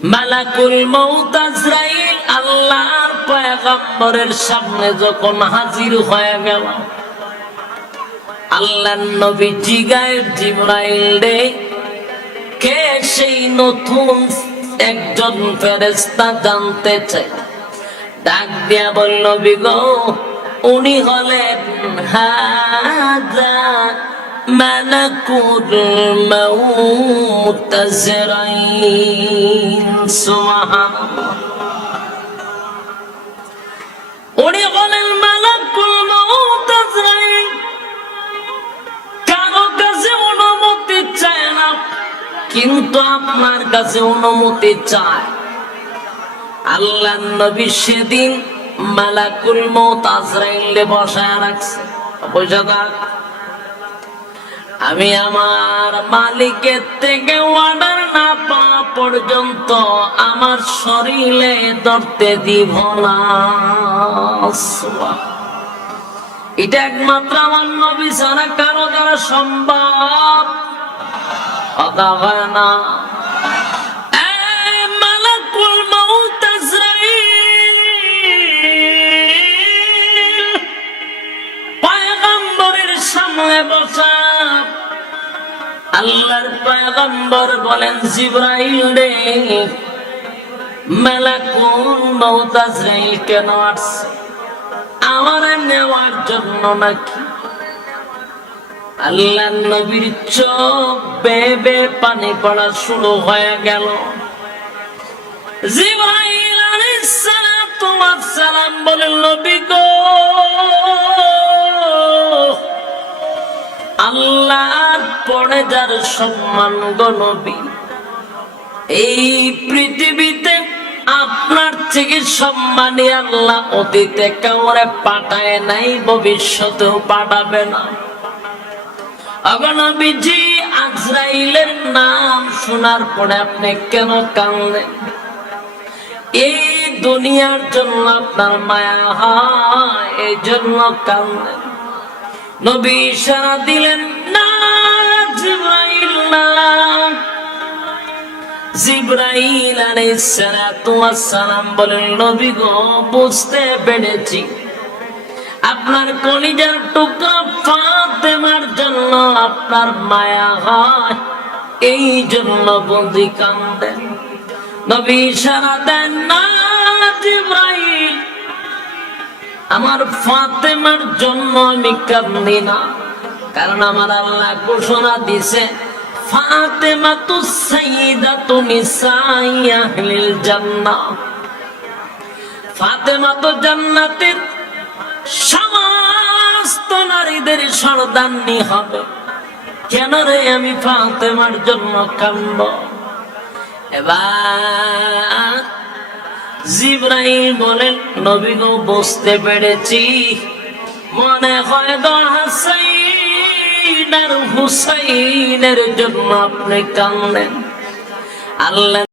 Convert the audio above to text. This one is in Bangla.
মালাকুল মউত আজরাইল আল্লাহর পয়গম্বরের সামনে যখন হাজির হয়ে গেল, আল্লাহর নবী জিগায় জিবরাইল রে, কে সেই নতুন একজন ফেরেশতা জানতে চায়। ডাক দিয়া বলল, নবী গো, উনি হলেন হাযা মালাকুল মউত আজরাইল। সুবহানাল্লাহ। উনি হলেন মালাকুল মউত আজরাইল। কারো কাছে অনুমতি চায় না, কিন্তু আপনার কাছে অনুমতি চায়। আল্লাহর নবী সেদিন মালাকুল মউত আজরাইলে বসায় রাখছে, বসে থাক, আমি আমার মালিকের থেকে অর্ডার না পাওয়া পর্যন্ত আমার শরীরে ধরতে দিব না। এটা একমাত্র আমার নবী ছাড়া কারো দ্বারা সম্ভব কথা হয় না। মালাকুল মউত আজরাইল পয়গম্বরের সামনে বসা। আল্লাহর পয়গম্বর বলেন, জিবরাইল রে, মালাকুল মউত আজরাইল কেন আসছে? আমার নেওয়ার জন্য নাকি? আল্লাহর নবীর চোখ বেয়ে বেয়ে পানি পড়া শুরু হয়ে গেল। জিবরাইল আলাইহিস সালাতু ওয়াস সালাম বলেন, নবী গো, আল্লাহর পরে যার সম্মান গো নবী, এই পৃথিবীতে আপনার থেকে সম্মানী আল্লাহ অতীতে কাউরে পাঠায় নাই, ভবিষ্যতেও পাঠাবে না। আবার নবীজি, আজরাইলের নাম শোনার পরে আপনি কেন কাঁদলেন? এই দুনিয়ার জন্য আপনার মায়া হয়, এই জন্য কাঁদলেন। নবী ইশারা দিলেন, না জিবরাইল না। জিবরাইল আলাইহিস সালাতু ওয়াস সালাম বলেন, নবী গো, বুঝতে পেরেছি আপনার কলিজার টুকরা ফাতেমার জন্য আপনার মায়া হয়, এই জন্য বন্দি কাঁদেন। নবী ইশারা দেন, না জিবরাইল, আমার ফাতেমার জন্য আমি কাঁদি না, কারণ আমার আল্লাহ ঘোষণা দিছে, ফাতেমাতু সাইয়্যিদাতু নিসাই আহলিল জান্নাহ। ফাতেমা তো জান্নাতের সমস্ত নারীদের সর্দারনি হবে। কেন রে আমি ফাতেমার জন্য কাঁদব? এবার জিবরাইল বলেন, নবী গো, বুঝতে পেরেছি, মনে হয় গো হাসাইন আর হুসাইনের জন্য আপনি কাঁদেন। আল্লাহ